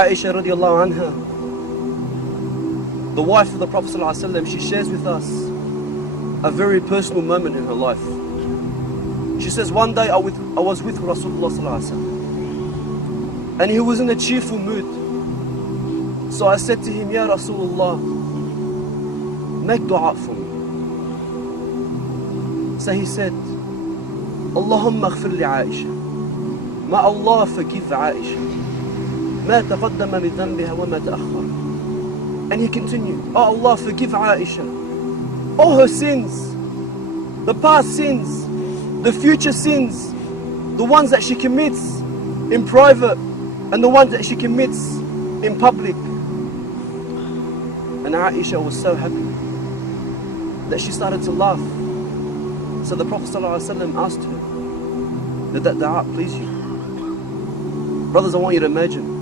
Aisha radiallahu anha, the wife of the Prophet ﷺ, she shares with us a very personal moment in her life. She says, one day I was with Rasulullah ﷺ, and he was in a cheerful mood. So I said to him, Ya Rasulullah, make dua for me. So he said, Allahumma aghfir li Aisha. May Allah forgive Aisha. Ma taqaddama min dhanbiha wa ma ta'akhkhar. And he continued, Oh Allah, forgive Aisha. All her sins, the past sins, the future sins, the ones that she commits in private and the ones that she commits in public. And Aisha was so happy that she started to laugh. So the Prophet ﷺ asked her, did that dua please you? Brothers, I want you to imagine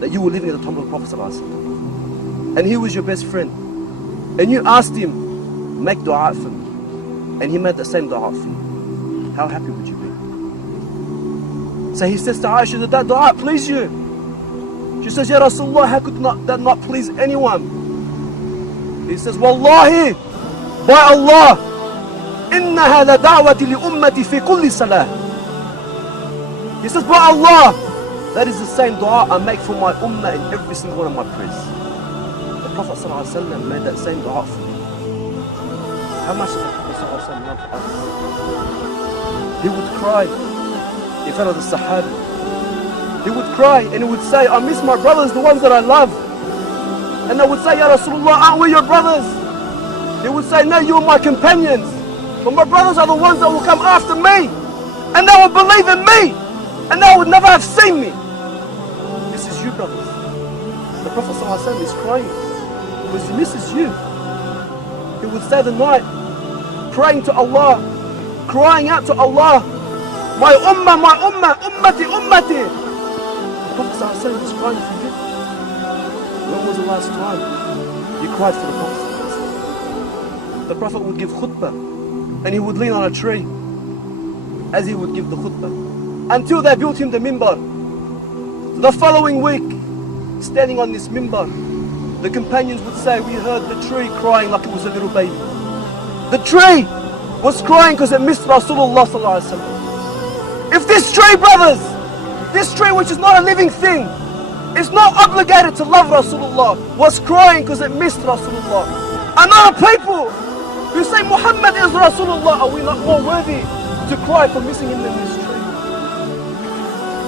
that you were living at the time of the Prophet ﷺ, and he was your best friend, and you asked him, make dua for me, and he made the same dua for you. How happy would you be? So he says to Aisha, did that dua please you? She says, Ya Rasulullah, how could that not please anyone? He says, Wallahi, by Allah, إنها لدعوة لأمتي في كل صلاة. He says, by Allah, that is the same dua I make for my ummah in every single one of my prayers. The Prophet ﷺ made that same dua for me. How much does the Prophet ﷺ love us? He would cry in front of the Sahaba. He would cry and he would say, I miss my brothers, the ones that I love. And they would say, Ya Rasulullah, aren't we your brothers? He would say, no, you're my companions. But my brothers are the ones that will come after me. And they will believe in me. And they would never have seen me. This is you, brothers. The Prophet ﷺ is crying because he misses you. He would stay the night praying to Allah, crying out to Allah, my ummah, ummati, ummati. The Prophet ﷺ is crying for you. When was the last time you cried for the Prophet ﷺ? The Prophet would give khutbah and he would lean on a tree as he would give the khutbah until they built him the minbar. The following week, standing on this minbar, the companions would say, we heard the tree crying like it was a little baby. The tree was crying because it missed Rasulullah sallallahu alaihi wasallam. If this tree, brothers, this tree which is not a living thing, is not obligated to love Rasulullah, was crying because it missed Rasulullah. And other people who say Muhammad is Rasulullah, are we not more worthy to cry for missing him than this tree?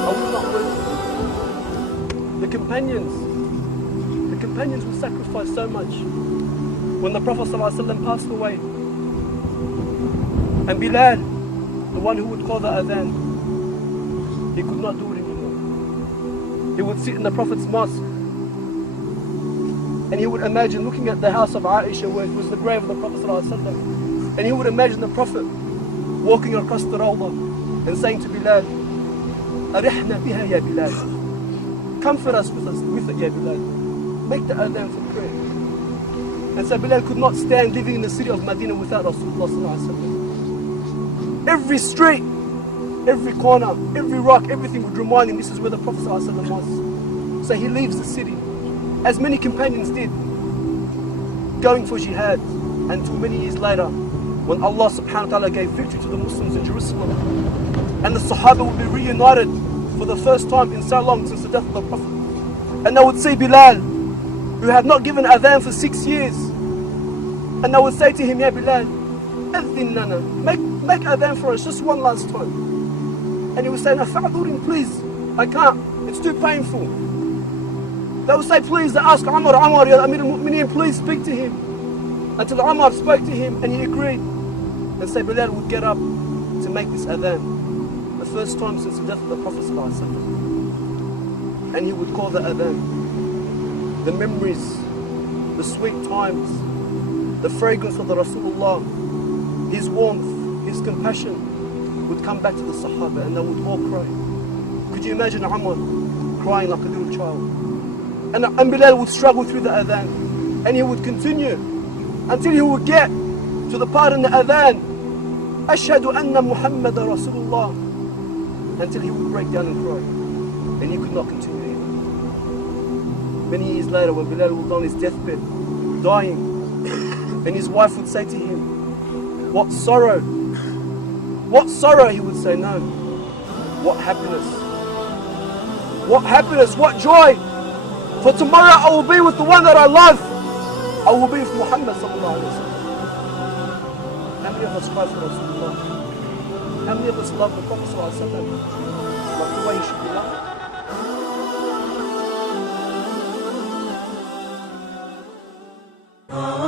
Are we not worthy? The companions would sacrifice so much. When the Prophet ﷺ passed away, and Bilal, the one who would call the adhan, he could not do it anymore. He would sit in the Prophet's mosque and he would imagine looking at the house of Aisha where it was the grave of the Prophet ﷺ, and he would imagine the Prophet walking across the Rawdah and saying to Bilal, Arihna biha ya Bilal, comfort us with it ya Bilal, make the adhan for prayer. And so Bilal could not stand living in the city of Medina without Rasulullah ﷺ. Every street, every corner, every rock, everything would remind him this is where the Prophet ﷺ was. So he leaves the city, as many companions did, going for jihad, until many years later, when Allah subhanahu wa ta'ala gave victory to the Muslims in Jerusalem, and the Sahaba would be reunited for the first time in so long since the death of the Prophet. And they would see Bilal, who had not given adhan for 6 years, and they would say to him, Ya Bilal, adhin lana, make adhan for us just one last time. And he would say, no, fa'adhurin, please, I can't, it's too painful. They would say, please, they ask Umar, Ya Amir al-Mu'mineen, please speak to him. Until Umar spoke to him and he agreed. And so Bilal would get up to make this adhan, the first time since the death of the Prophet ﷺ. And he would call the adhan. The memories, the sweet times, the fragrance of the Rasulullah, his warmth, his compassion would come back to the Sahaba and they would all cry. Could you imagine Umar crying like a little child? And Bilal would struggle through the adhan and he would continue until he would get to the part in the adhan, Ashhadu anna Muhammad Rasulullah, until he would break down and cry and he could not continue anymore. Many years later, when Bilal was on his deathbed, dying, and his wife would say to him, "What sorrow? What sorrow?" He would say, "No. What happiness? What happiness? What joy? For tomorrow I will be with the one that I love. I will be with Muhammad sallallahu alaihi wasallam." How many of us cry for Rasulullah? How many of us love the Prophet sallallahu alaihi wasallam like the way he should be loved? Ah